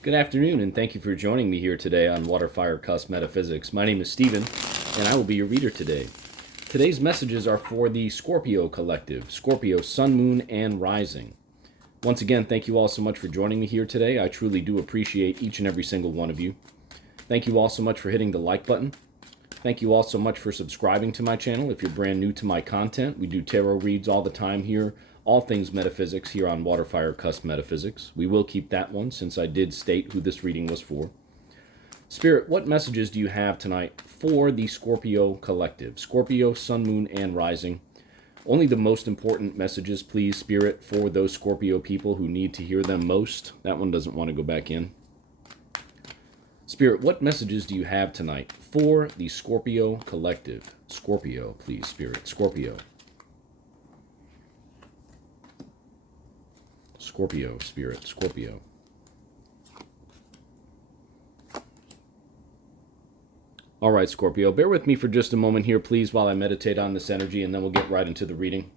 Good afternoon, and thank you for joining me here today on WaterFireCusp Metaphysics. My name is Stephen, and I will be your reader today. Today's messages are for the Scorpio collective, Scorpio, Sun, Moon, and Rising. Once again, thank you all so much for joining me here today. I truly do appreciate each and every single one of you. Thank you all so much for hitting the like button. Thank you all so much for subscribing to my channel. If you're brand new to my content, we do tarot reads all the time here, all things metaphysics here on WaterFireCusp Metaphysics. We will keep that one since I did state who this reading was for. Spirit, what messages do you have tonight for the Scorpio collective? Scorpio, Sun, Moon, and Rising. Only the most important messages, please, Spirit, for those Scorpio people who need to hear them most. That one doesn't want to go back in. Spirit, what messages do you have tonight for the Scorpio collective? Scorpio, please, Spirit. Scorpio. Scorpio, Spirit. Scorpio. All right, Scorpio, bear with me for just a moment here, please, while I meditate on this energy, and then we'll get right into the reading.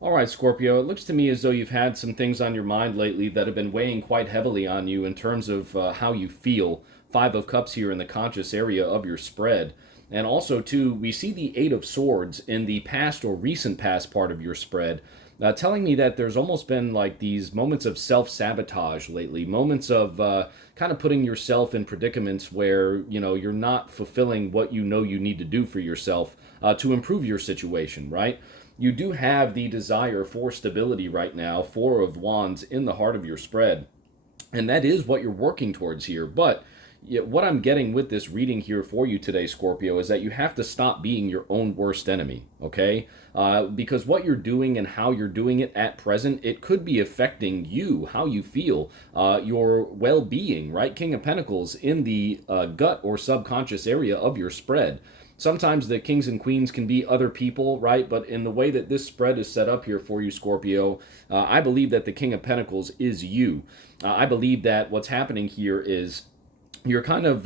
All right, Scorpio, it looks to me as though you've had some things on your mind lately that have been weighing quite heavily on you in terms of how you feel. Five of Cups here in the conscious area of your spread. And also, too, we see the Eight of Swords in the past or recent past part of your spread, telling me that there's almost been like these moments of self-sabotage lately, moments of kind of putting yourself in predicaments where, you know, you're not fulfilling what you know you need to do for yourself to improve your situation, right? You do have the desire for stability right now, Four of Wands in the heart of your spread. And that is what you're working towards here. But what I'm getting with this reading here for you today, Scorpio, is that you have to stop being your own worst enemy, okay? Because what you're doing and how you're doing it at present, it could be affecting you, how you feel, your well-being, right? King of Pentacles in the gut or subconscious area of your spread. Sometimes the kings and queens can be other people, right? But in the way that this spread is set up here for you, Scorpio, I believe that the King of Pentacles is you. I believe that what's happening here is you're kind of,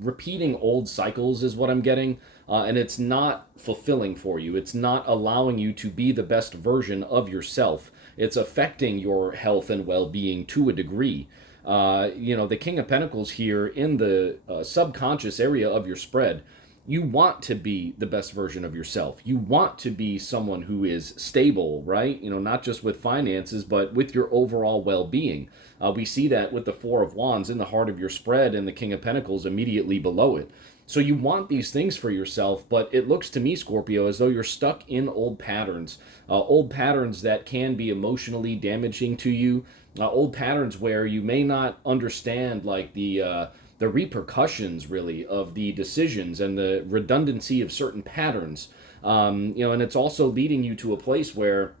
repeating old cycles is what I'm getting. And it's not fulfilling for you. It's not allowing you to be the best version of yourself. It's affecting your health and well-being to a degree. The King of Pentacles here in the subconscious area of your spread, you want to be the best version of yourself. You want to be someone who is stable, right? Not just with finances, but with your overall well-being. We see that with the Four of Wands in the heart of your spread and the King of Pentacles immediately below it. So you want these things for yourself, but it looks to me, Scorpio, as though you're stuck in old patterns that can be emotionally damaging to you, old patterns where you may not understand like the repercussions really of the decisions and the redundancy of certain patterns. And it's also leading you to a place where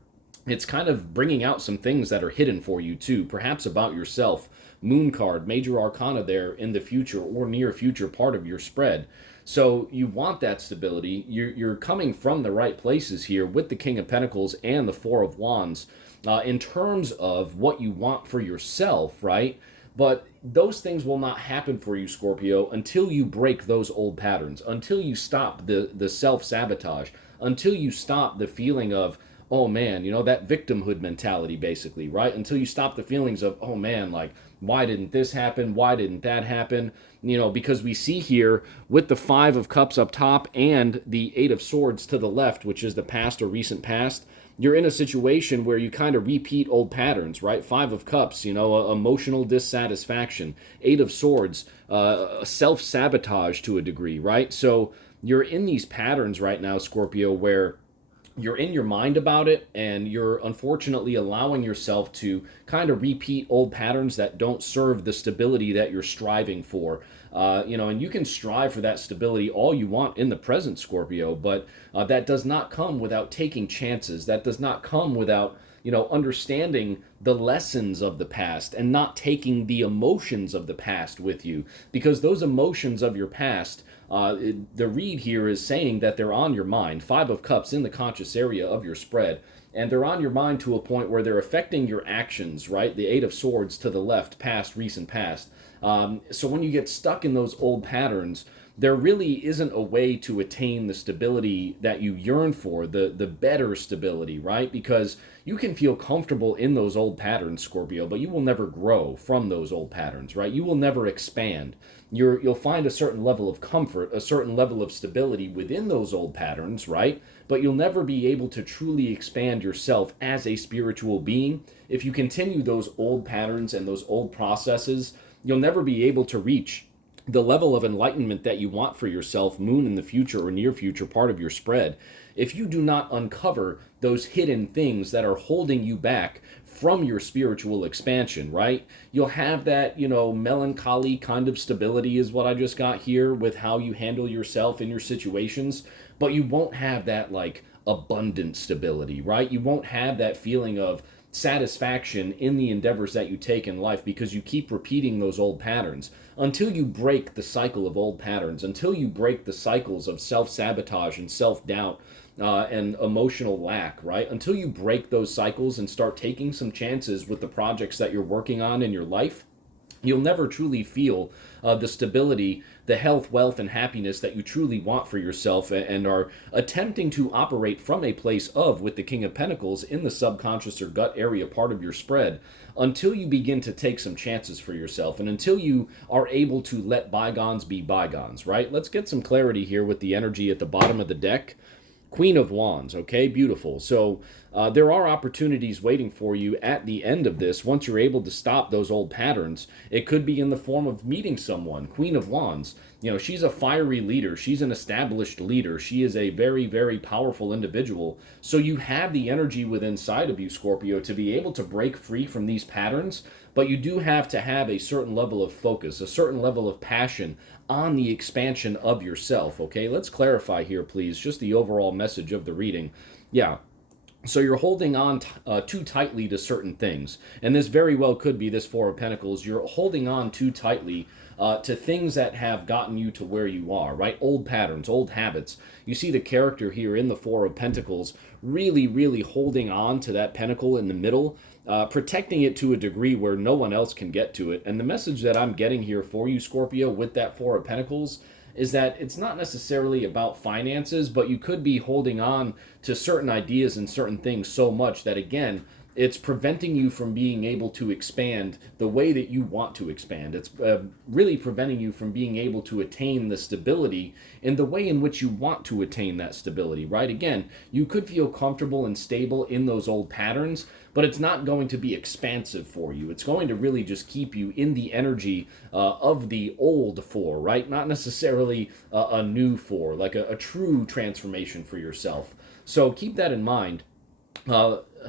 it's kind of bringing out some things that are hidden for you too, perhaps about yourself. Moon card, major arcana there in the future or near future part of your spread. So you want that stability. You're coming from the right places here with the King of Pentacles and the Four of Wands in terms of what you want for yourself, right? But those things will not happen for you, Scorpio, until you break those old patterns, until you stop the self-sabotage, until you stop the feeling of, oh man, that victimhood mentality basically, right? Until you stop the feelings of, oh man, like, why didn't this happen? Why didn't that happen? Because we see here with the Five of Cups up top and the Eight of Swords to the left, which is the past or recent past, you're in a situation where you kind of repeat old patterns, right? Five of Cups, emotional dissatisfaction. Eight of Swords, self-sabotage to a degree, right? So you're in these patterns right now, Scorpio, where you're in your mind about it and you're unfortunately allowing yourself to kind of repeat old patterns that don't serve the stability that you're striving for. And you can strive for that stability all you want in the present, Scorpio, but that does not come without taking chances. That does not come without understanding the lessons of the past and not taking the emotions of the past with you, because those emotions of your past, the read here is saying that they're on your mind. Five of Cups in the conscious area of your spread, and they're on your mind to a point where they're affecting your actions, right? The Eight of Swords to the left, past, recent, past. So when you get stuck in those old patterns, there really isn't a way to attain the stability that you yearn for, the better stability, right? Because you can feel comfortable in those old patterns, Scorpio, but you will never grow from those old patterns, right? You will never expand. You'll find a certain level of comfort, a certain level of stability within those old patterns, right? But you'll never be able to truly expand yourself as a spiritual being. If you continue those old patterns and those old processes, you'll never be able to reach the level of enlightenment that you want for yourself, moon in the future or near future part of your spread, if you do not uncover those hidden things that are holding you back from your spiritual expansion, right? You'll have that, melancholy kind of stability is what I just got here with how you handle yourself in your situations, but you won't have that like abundant stability, right? You won't have that feeling of satisfaction in the endeavors that you take in life because you keep repeating those old patterns. Until you break the cycle of old patterns, until you break the cycles of self-sabotage and self-doubt and emotional lack, right? Until you break those cycles and start taking some chances with the projects that you're working on in your life, you'll never truly feel the stability, the health, wealth, and happiness that you truly want for yourself and are attempting to operate from a place of with the King of Pentacles in the subconscious or gut area part of your spread, until you begin to take some chances for yourself and until you are able to let bygones be bygones, right? Let's get some clarity here with the energy at the bottom of the deck. Queen of Wands, okay, beautiful. So there are opportunities waiting for you at the end of this once you're able to stop those old patterns. It could be in the form of meeting someone. Queen of Wands, she's a fiery leader. She's an established leader. She is a very, very powerful individual. So you have the energy within inside of you, Scorpio, to be able to break free from these patterns, but you do have to have a certain level of focus, a certain level of passion on the expansion of yourself, okay? Let's clarify here, please, just the overall message of the reading. Yeah, so you're holding on too tightly to certain things, and this very well could be this Four of Pentacles. You're holding on too tightly to things that have gotten you to where you are, right? Old patterns, old habits. You see the character here in the Four of Pentacles really, really holding on to that pentacle in the middle, protecting it to a degree where no one else can get to it. And the message that I'm getting here for you, Scorpio, with that Four of Pentacles is that it's not necessarily about finances, but you could be holding on to certain ideas and certain things so much that, again, it's preventing you from being able to expand the way that you want to expand. It's really preventing you from being able to attain the stability in the way in which you want to attain that stability, right? Again, you could feel comfortable and stable in those old patterns, but it's not going to be expansive for you. It's going to really just keep you in the energy of the old Four, right? Not necessarily a new Four, like a true transformation for yourself. So keep that in mind.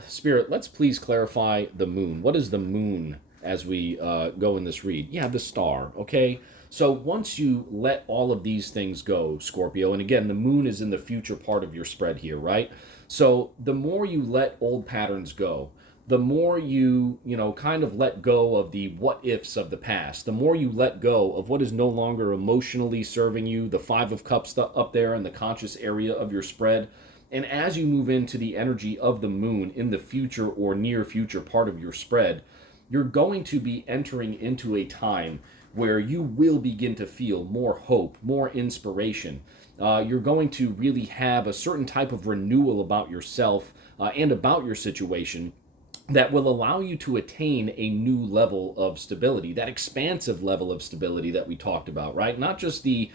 Spirit, let's please clarify the moon. What is the moon as we go in this read? Yeah, the star, okay? So once you let all of these things go, Scorpio, and again, the moon is in the future part of your spread here, right? So the more you let old patterns go, the more you kind of let go of the what ifs of the past, the more you let go of what is no longer emotionally serving you, the Five of Cups up there in the conscious area of your spread. And as you move into the energy of the moon in the future or near future part of your spread, you're going to be entering into a time where you will begin to feel more hope, more inspiration. You're going to really have a certain type of renewal about yourself and about your situation that will allow you to attain a new level of stability, that expansive level of stability that we talked about, right? Not just the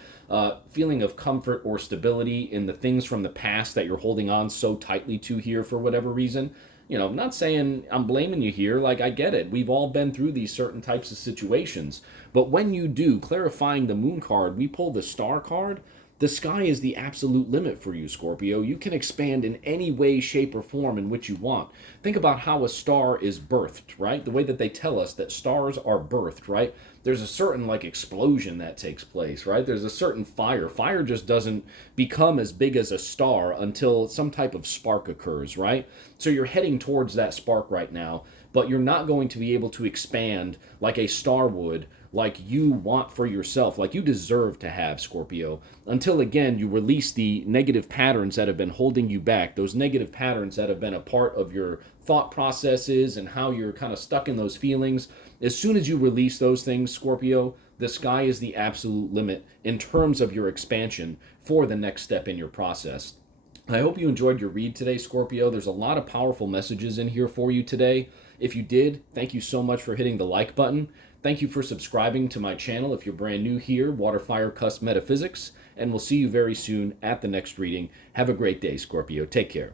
feeling of comfort or stability in the things from the past that you're holding on so tightly to here for whatever reason. I'm not saying I'm blaming you here. Like, I get it. We've all been through these certain types of situations. But when you do, clarifying the moon card, we pull the star card. The sky is the absolute limit for you, Scorpio. You can expand in any way, shape, or form in which you want. Think about how a star is birthed, right? The way that they tell us that stars are birthed, right? there's a certain like explosion that takes place, right? There's a certain fire. Fire just doesn't become as big as a star until some type of spark occurs, right? So you're heading towards that spark right now, but you're not going to be able to expand like a star would, like you want for yourself, like you deserve to have, Scorpio, until again you release the negative patterns that have been holding you back, those negative patterns that have been a part of your thought processes and how you're kind of stuck in those feelings. As soon as you release those things, Scorpio, the sky is the absolute limit in terms of your expansion for the next step in your process. I hope you enjoyed your read today, Scorpio. There's a lot of powerful messages in here for you today. If you did, thank you so much for hitting the like button. Thank you for subscribing to my channel if you're brand new here, WaterFireCusp Metaphysics, and we'll see you very soon at the next reading. Have a great day, Scorpio. Take care.